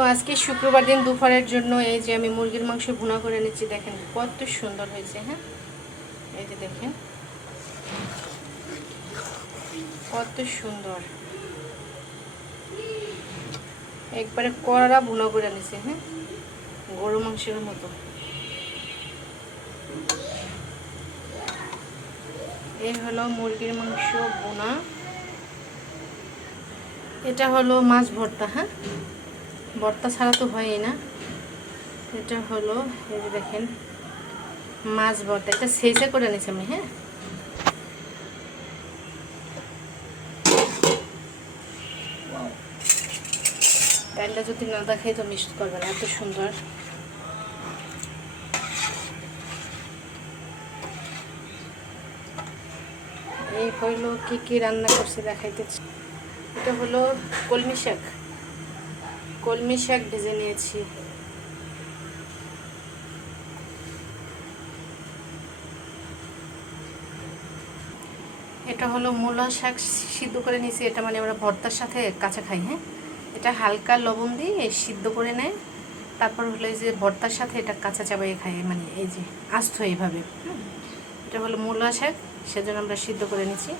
তো আজকে শুক্রবার দিন দুপুরের জন্য এই যে আমি মুরগির মাংস ভুনা করে নিচ্ছি। দেখেন কত সুন্দর হয়েছে। হ্যাঁ, এই যে দেখেন কত সুন্দর, একবারে কড়া ভুনা করে নিচ্ছি। হ্যাঁ, গরু মাংসের মতো। এই হলো মুরগির মাংস ভুনা। এটা হলো মাছ ভর্তা। হ্যাঁ, ভর্তা ছাড়া তো হয়ই না। এটা হলো এই যে দেখেন মাছ ভর্তা, এটা শেষে করে নিয়েছি আমি। হ্যাঁ, ডালটা যদি না দেখাই তো মিক্স করবেন, এত সুন্দর। এই হইলো কি কি রান্না করছি দেখাইতেছি। এটা হলো কলমি শাক, কলমি শাক ভেজে নিয়েছি। এটা হলো মূলা শাক সিদ্ধ করে নিয়েছি। এটা মানে আমরা ভর্তার সাথে কাঁচা খাই। হ্যাঁ, এটা হালকা লবণ দিয়ে সিদ্ধ করে নেয়, তারপর হলো এই যে ভর্তার সাথে এটা কাঁচা চাবাই খাই, মানে এই যে আস্ত এইভাবে। এটা হলো মূলা শাক, সেজন্য আমরা সিদ্ধ করে নিচ্ছি।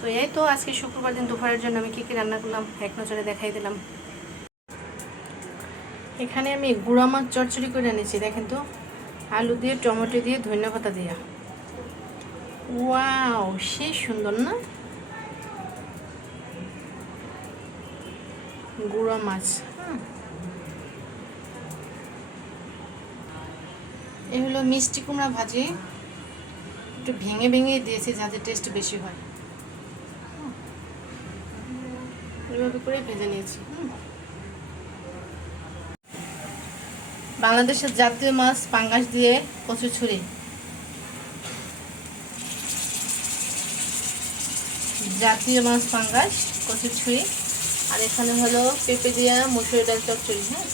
তো এই তো আজকে শুক্রবার দিন দুপুরের জন্য আমি কী কী রান্না করলাম এক নজরে দেখাই দিলাম। এখানে আমি গুঁড়া মাছ চচ্চড়ি করে নিয়েছি। দেখেন তো, আলু দিয়ে, টমেটো দিয়ে, ধনিয়া পাতা দিয়ে। ওয়াও, সেই সুন্দর না? গুঁড়া মাছ। এই হলো মিষ্টি কুমড়া ভাজি, একটু ভেঙে ভেঙে দিয়েছি যাতে টেস্ট বেশি হয়। এভাবে করে ভেজে নিয়েছি। বাংলাদেশের জাতীয় মাছ পাঙ্গাস দিয়ে কচুছুরি। জাতীয় মাছ পাঙ্গাস, কচুছুরি। আর এখানে হলো পেঁপে দিয়া মুসুরি ডাল চচ্চড়ি। হ্যাঁ,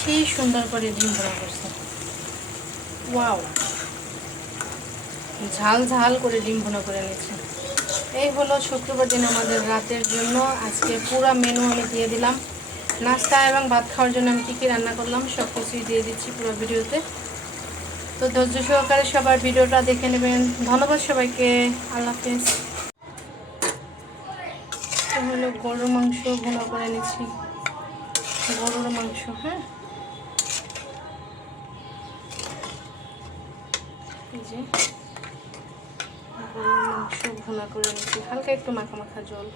সেই সুন্দর করে ডিম ভরা করছে। ওয়াও, ঝাল ঝাল করে ডিম ভুনা করে নিচ্ছে। এই হলো শুক্রবার দিন আমাদের রাতের জন্য আজকে পুরো মেনু আমি দিয়ে দিলাম। নাস্তা এবং ভাত খাওয়ার জন্য আমি কী কী রান্না করলাম সব কিছুই দিয়ে দিচ্ছি পুরো ভিডিওতে। তো ধৈর্য সহকারে সবার ভিডিওটা দেখে নেবেন। ধন্যবাদ সবাইকে, আল্লাহ হাফেজ। তো হলো গরুর মাংস ভুনা করে নিচ্ছি, গরুর মাংস। হ্যাঁ, এই যে গরুর মাংস ভুনা করে নিচ্ছি, হালকা একটু মাখা মাখা জল।